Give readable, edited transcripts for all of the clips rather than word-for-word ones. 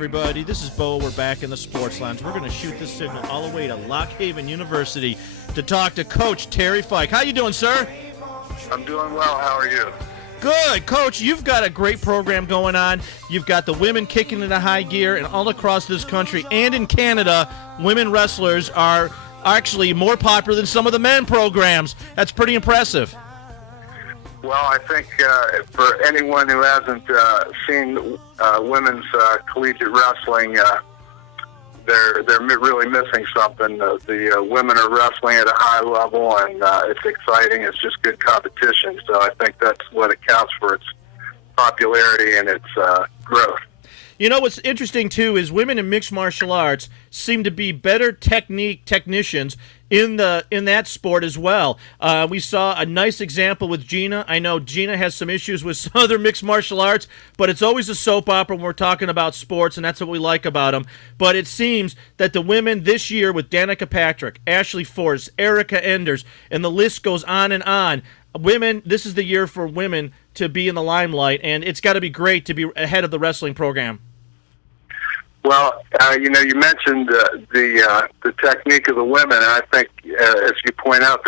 everybody. This is Bo. We're back in the Sports Lounge. We're going to shoot this signal all the way to Lock Haven University to talk to Coach Terry Fike. How you doing, sir? I'm doing well. How are you? Good. Coach, you've got a great program going on. You've got the women kicking into high gear, and all across this country and in Canada, women wrestlers are actually more popular than some of the men programs. That's pretty impressive. Well, I think for anyone who hasn't seen women's collegiate wrestling, they're really missing something. The women are wrestling at a high level, and it's exciting. It's just good competition. So I think that's what accounts for its popularity and its growth. You know what's interesting too is women in mixed martial arts seem to be better technicians in that sport as well. We saw a nice example with Gina. I know Gina has some issues with some other mixed martial arts, but it's always a soap opera when we're talking about sports, and that's what we like about them. But it seems that the women this year with Danica Patrick, Ashley Force, Erica Enders, and the list goes on and on. Women, this is the year for women to be in the limelight, and it's got to be great to be ahead of the wrestling program. Well, you mentioned the technique of the women, and I think, as you point out,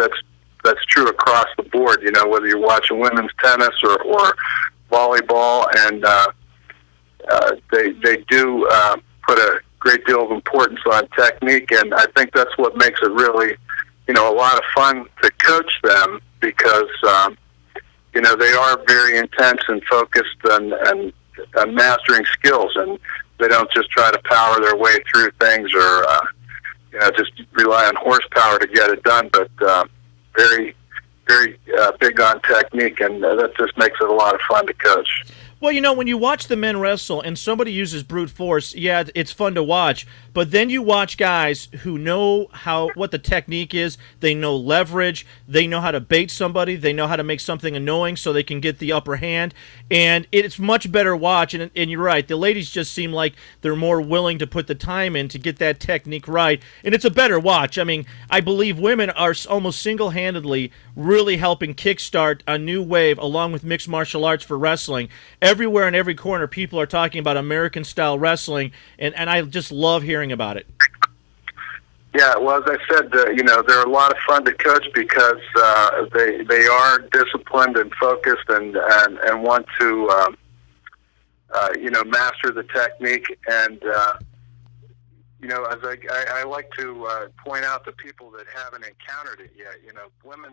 that's true across the board. You know, whether you're watching women's tennis or volleyball, and they do put a great deal of importance on technique, and I think that's what makes it really, a lot of fun to coach them because, they are very intense and focused and mastering skills, and they don't just try to power their way through things or, just rely on horsepower to get it done, but very, very big on technique, and that just makes it a lot of fun to coach. Well, when you watch the men wrestle and somebody uses brute force, yeah, it's fun to watch. But then you watch guys who know what the technique is. They know leverage. They know how to bait somebody. They know how to make something annoying so they can get the upper hand. And it's much better watch. And you're right. The ladies just seem like they're more willing to put the time in to get that technique right. And it's a better watch. I mean, I believe women are almost single-handedly really helping kickstart a new wave along with mixed martial arts for wrestling. Everywhere in every corner, people are talking about American-style wrestling, and I just love hearing about it. Yeah, well, as I said, they're a lot of fun to coach because they are disciplined and focused and want to, master the technique. And, as I like to point out to people that haven't encountered it yet, women